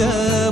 ग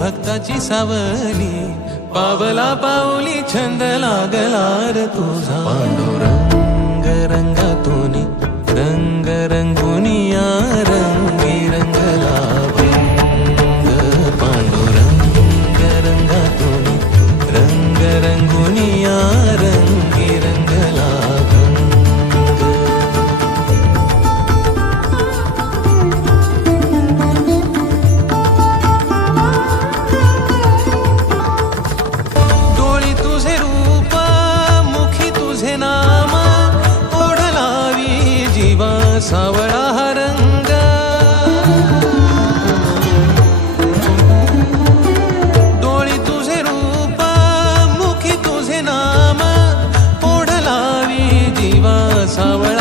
भक्ताची सावली. पावला पावली छंद लागला र तुझा. सावळा रंग डोळी तुझे रूप मुखी तुझे नाम ओढलावी जीवा सावळा.